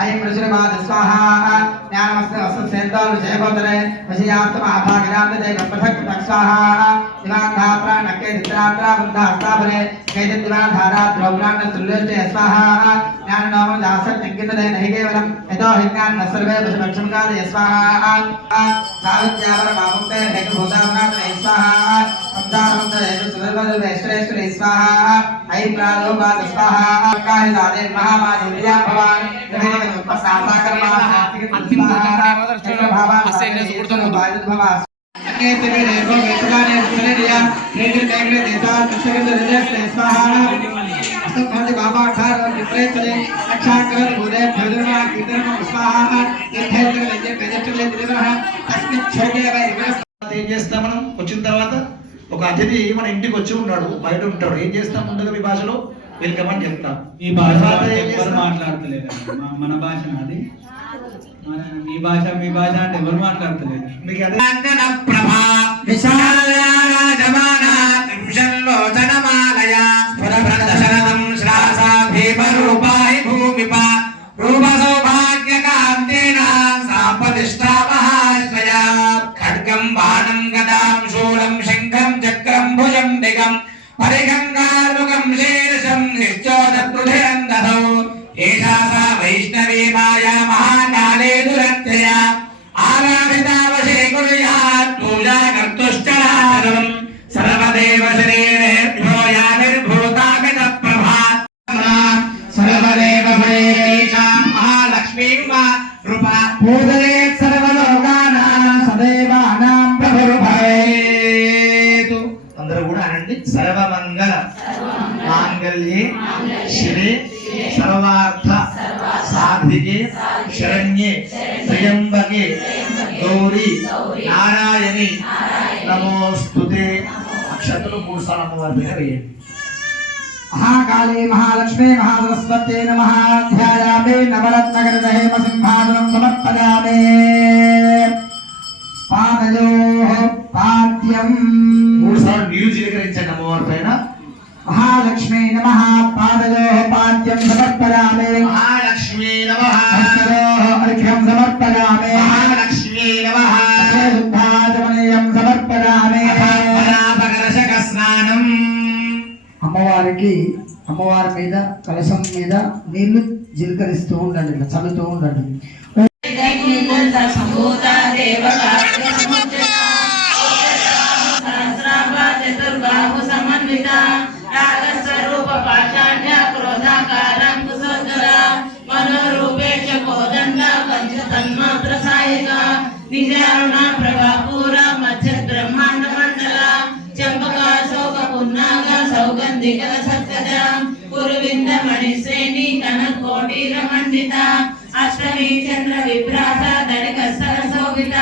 अयं ऋषिर्वाद स्वाहा ज्ञानमस्य वसुसेन्दो विजयगोत्रे विषयात्म आभागिरान्त जय पृथक् पृथक् स्वाहा दिवान्धात्रा नक्के चित्रात्रा बुद्धास्ताभरे कैते दिवान्धारा द्रौग्रान्त तुल्योचे स्वाहा ज्ञाननोम दासत् निकितदे नहि केवलं यतो हि ज्ञान सर्वे विषमक्षमकादय स्वाहा सावित्र्यावर मामुक्ते हेतुभूतावनात् स्वाहा संसारमुक्त सुरवैश्वरेश्वरे स्वाहा ऐ प्रालोभात स्वाहा काहिदादे महामाधुर्या भवान् अंतिम भावा असे इंग्लिश उर्दू में भवा अनेक तेरे को वेतनाने चले दिया रेडियो टैगले देता तुझे के हृदय से स्वाहा सब भांति बाबा ठार और विपरीत चले अच्छा कर बुरे भजनमा कीर्तन स्वाहा ये थे ले पेजेट ले देवरा अस्मिन छोटे भाई ఏం చేస్తాం మనం వచ్చిన తర్వాత ఒక అతిథి మన ఇంటికి వచ్చి ఉన్నాడు బయట ఉంటాడు ఏం చేస్తాం ముందుగా మీ భాషలో వెల్కమ్ అని చెప్తాం ఈ భాష ఎవరు మాట్లాడతలేరు మన భాష నాది ఈ భాష మీ భాష అంటే ఎవరు మాట్లాడతలేరు మీకు అదే ప్రభా విశాలయాజమాన త్రిశల్లోచనమాలయ స్వరప్రదశరథం శ్రాసా భీమరూపాయి భూమిప రూప సౌభాగ్యకాంతేన సాపదిష్టా మహాశ్రయ ఖడ్గం బాణం గదాం శూలం శంఖం చక్రం భుజం దిగం పరిగంగార్ముఖం శీర్షం నిశ్చోదృధిరందధౌ ఏషా సా వైష్ణవీ మాయా మహాకాళే దురత్యయ ఆరాధితావశే కుర్యాత్ పూజా కర్తుశ్చరాచరం సర్వదేవ శరీరేభ్యో యావిర్భూతామిత ప్రభా సర్వదేవ శరీరేషా మహాలక్ష్మీ రూపా పూజయే సర్వలోకానాం సదేవానాం ప్రభుర్భవేతు. అందరూ కూడా అనండి సర్వమంగళ మాంగళ్యే శిరే సర్వార్థ సాధికే శరణ్యే త్రయంబకే గౌరీ నారాయణి నమోస్తుతే. అక్షతలు 3 సార్లు అమ్మవారి పేరు వేయండి. महाकाली महालक्ष्मी महासरस्वती नमः. ध्यायामि नवरत्नगणित हेम सिंहासनं समर्पयामि. पादयोः पाद्यं 3 సార్లు నీరు జీలకరించండి అమ్మవారి పైన. महालक्ष्मी नमः. पादयोः पाद्यं समर्पयामि. మహాలక్ష్మీ నమః. हस्तयोः अर्घ्यं समर्पयामि. మహాలక్ష్మీ నమః. शुद्धाचमनीयं समर्पयामि. పరాపకలశక స్నానం. అమ్మవారికి అమ్మవారి మీద కలశం మీద నీళ్లు జిలకరిస్తూ ఉండండి, ఇట్లా చల్లుతూ ఉండండి. अष्टमी चंद्र विभ्रात दड़क सरसोभित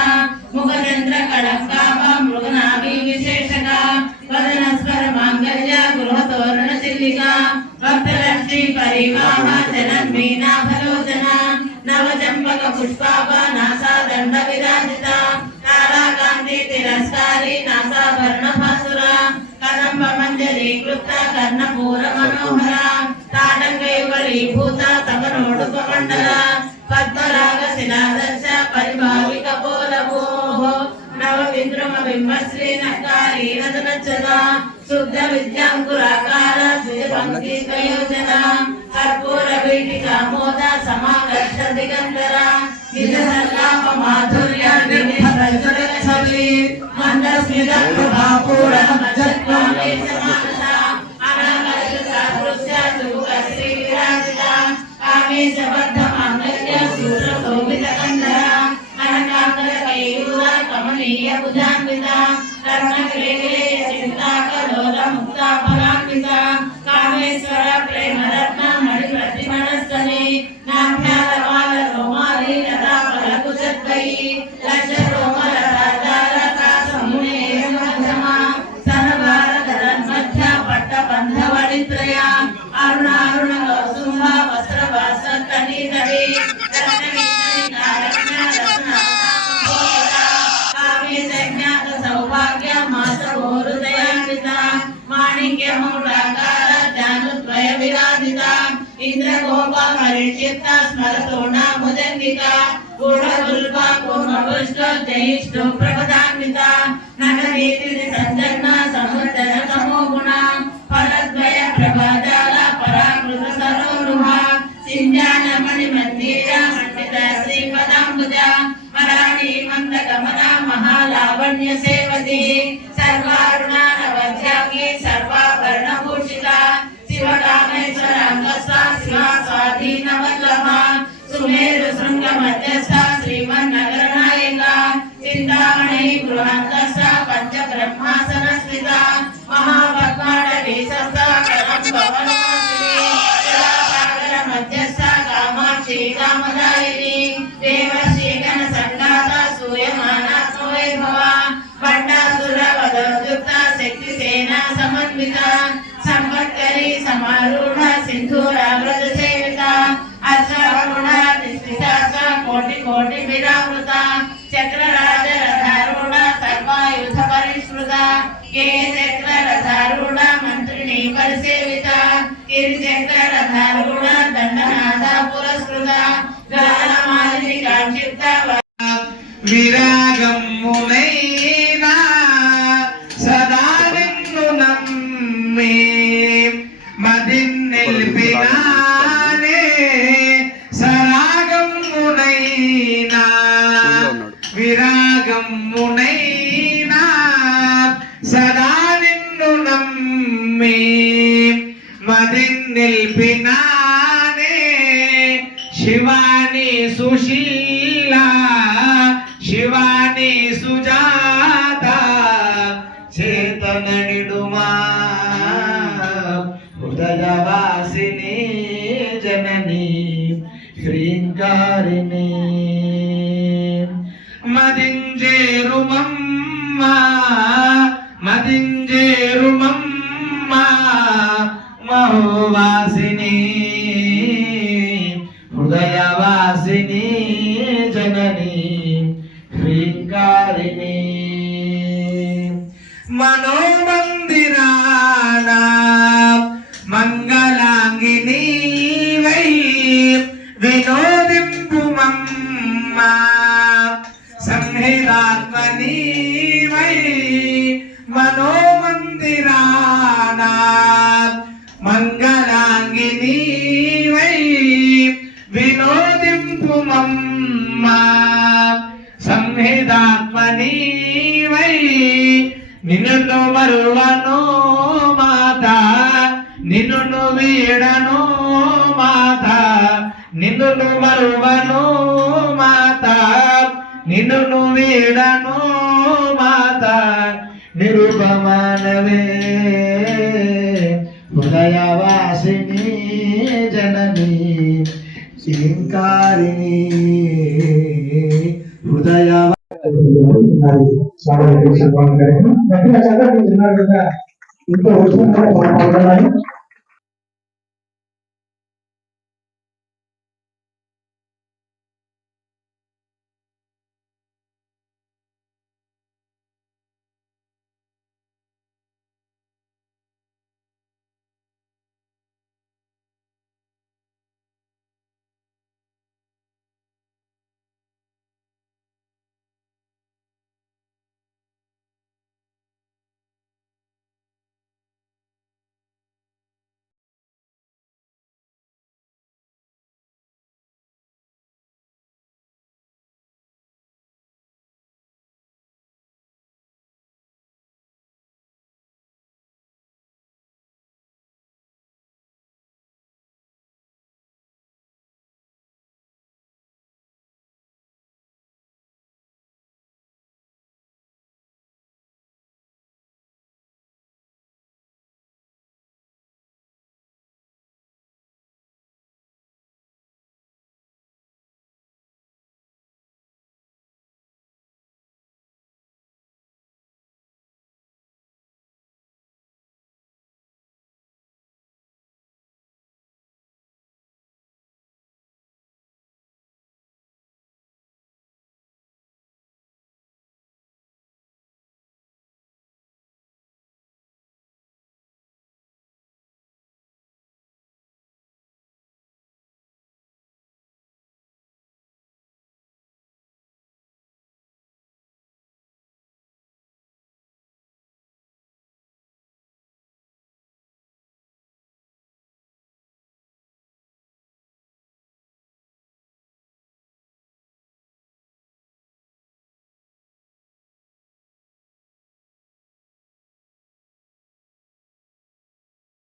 मुखचंद्र कड़काभ मृगनाभि विशेषका वदन स्वर मांगल्य गृह तोरण चिल्लिका भक्तलक्ष्मी परिवाह जनन्मीना फलोचना नव चंपक पुष्पाभ नासा दंड विराजिता ताराकांति तिरस्कारी नासाभरण भासुरा कदंब मंजरी क्लुप्त कर्णपूर मनोहरा ताडंगयुगलीभूत तपनोडुप मंडल पद्मराग शिलादर्श परिभाविक बोलभूः नव विद्रुम बिंबश्री नकारी रजनच्छदा शुद्ध विद्यांकुराकार द्विपंक्ति प्रयोजना कर्पूर पीठिका मोद समाकर्ष दिगंधरा निज सल्लाप माधुर्य निमिषरजच्छवि मंदस्मित प्रभापूर मज्जत्वं समानसा अनागत सादृश्य सुखश्री विराजिता कामेश बद्ध मांगल्य सूर शोभित कंधरा कनकांबर कयूर कमनीय भुजान्विता कर्णग्रेले चिंता कलोल मुक्ता फलान्विता कामेश्वर प्रेम रत्न मणि प्रतिमनस्तने नाभ्यालवाल रोमाली लता फलकुचद्वयी लक्ष रोमल राजाल कासमुने मध्यमा सनभारत रन्मध्य पट्ट बंधवडित्रया अरुणारुण गौसुम्भ वस्त्र वासत्तनी तडी रत्नविष्णु नारत्न रत्न कामेश మాణిక్యమౌళాకార జానుద్వయ విరాజిత ఇంద్రగోప పరిచిత్త స్మరతోణ ముదంగిక గూఢగుల్ప కూర్మపుష్ట జయిష్ఠు ప్రపదాన్విత నగరీతి సంజగ్న సముద్ర సమోగుణ ఫలద్వయ ప్రభాజాల పరాకృత సరోరుహ సింజానమణి మందిర మండిత శ్రీపదాంబుజ మరాణి మందగమన మహాలావణ్య సేవతి సర్వారుణ నవద్యాగి సర్వాభరణభూషిత శివకామేశ్వరాంగస్థ శివ స్వాధీన వల్లభ సుమేరు శృంగ మధ్యస్థ శ్రీమన్నగర నాయక చింతామణి గృహాంతస్థ పంచ బ్రహ్మాసన స్థిత మహాపద్మాడ వీసస్థ కరం భవనవాసిని జలాసాగర మధ్యస్థ కామాక్షి కామదాయిని దేవశ్రీ గణ సంఘాత సూయమానాత్మ వైభవ భండాసుర వదోద్యుక్త శక్తి సేన సమన్విత సంవత్కరి సమారూఢ సింధూరావ్రత సేవిత అశ్వరుణ నిశ్చిత కోటి కోటి విరావృత చక్రరాజ రథారూఢ సర్వాయుధ పరిష్కృత కే చక్ర రథారూఢ మంత్రిని పరిసేవిత గిరి చక్ర రథారూఢ దండనాథ పురస్కృత గానమాలిని కాక్షిప్త విరాగమునైనా సదా నిన్ను నమ్మి మదిన్నెల్పినానే సరాగమునైనా విరాగమునైనా సదా నిన్ను నమ్మి మదిన్నెల్పినానే శివాని సుశీల శివాని సుజాత చేతనడిడుమా హృదయవాసిని జనని హ్రీంకారిణి మదింజేరుమమ్మ మదింజేరుమమ్మ మహోవాసిని హృదయవాసిని జనని హ్రీంకారిణి మనోమందిరాణ మంగళాంగిని వై వినోదింపుమమ్మ సంహితాత్మని వై మనోమందిరాణ మంగళాంగిని వై వినోదింపుమమ్మ సంహితాత్మని వై నిన్ను మరువను మాత నిన్ను వీడను మాత నిన్ను మరువను మాత నిన్ను వీడను మాత నిరుపమానవే హృదయవాసిని జనని శ్రీంకారిణి హృదయ చాలా